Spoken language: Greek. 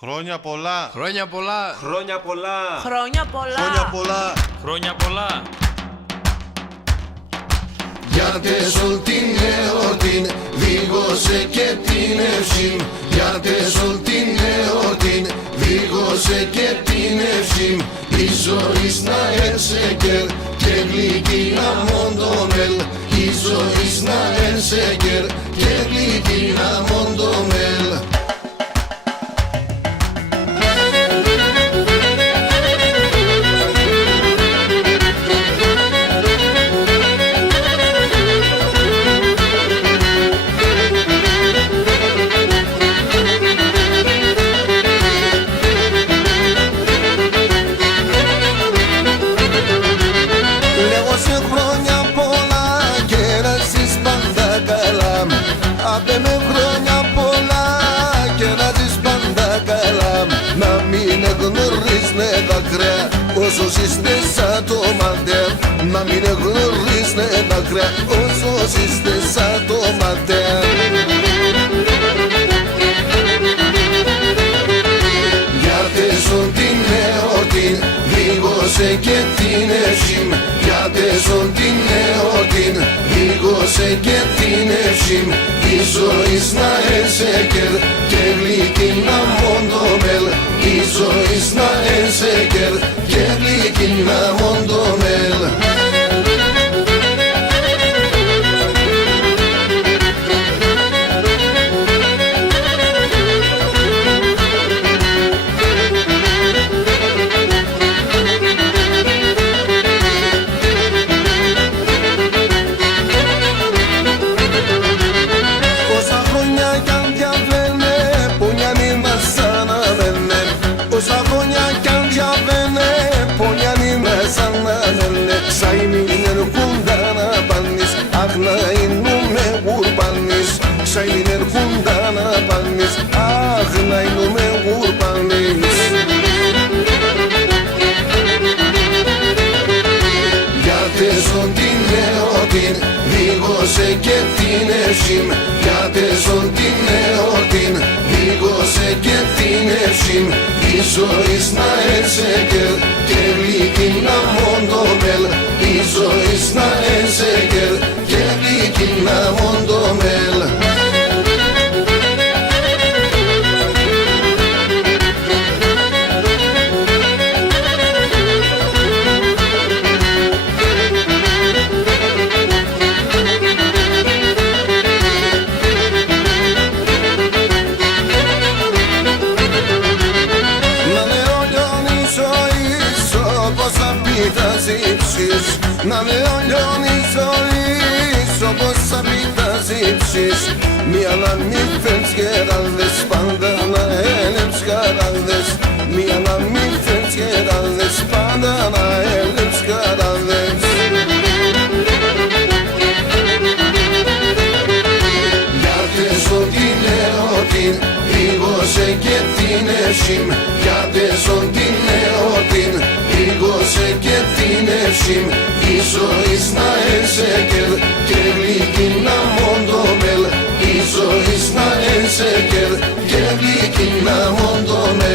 Χρόνια πολλά. Χρόνια πολλά. Χρόνια πολλά. Χρόνια πολλά. Χρόνια πολλά. Χρόνια πολλά. Για τέσσερ την εορτήν δίγωσε και την ευσύμ. Για τέσσερ την εορτήν δίγωσε και την ευσύμ. Η ζωής να ενσεκέρ και γλυκίνα μοντομέλ. Η ζωής να ενσεκέρ και γλυκίνα μοντομέλ. Άντε με χρόνια πολλά και να ζεις πάντα καλά. Να μην γνωρίζουνε δάκρυα όσο είστε σαν το μαντέρ. Να μην γνωρίζουνε δάκρυα όσο είστε σαν το μαντέρ. Για τέσσερ την εορτήν δίγωσε και την ευσύμ. Για τέσσερ την εορτήν δίγωσε και την ευσύμ. Η ζωής να ενσεκέρ και γλυκίνα μοντομέλ. Η ζωής να ενσεκέρ και γλυκίνα μοντομέλ. Σαϊνίνερ χούντανα πάνεις, αχ να είνουμε γουρπάνεις. Σαϊνίνερ χούντανα πάνεις, αχ να είνουμε γουρπάνεις. Για τέσσερ την εορτήν δίγωσε και την ευσύμ. Για τέσσερ την εορτήν δίγωσε και την ευσύμ. Η ζωής να ενσεκέρ και γλυκίνα μοντομέλ. Η ζωής να ενσεκέρ και γλυκίνα μοντομέλ. Να με όλιον η ζωής όπως θα πει τα ζύψεις. Μία να μην φέρνεις γεράδες πάντα να έλεψ χαράδες. Μία να μην φέρνεις γεράδες πάντα να έλεψ χαράδες. Για τέσσερ την εορτήν δίγωσε και την ευσύμ. Για τέσσερ την εορτήν δίγωσε και την ευσύμ. Η ζωής να ενσεκέρ και γλυκίνα μοντομέλ. Η ζωής να ενσεκέρ και γλυκίνα μοντομέλ.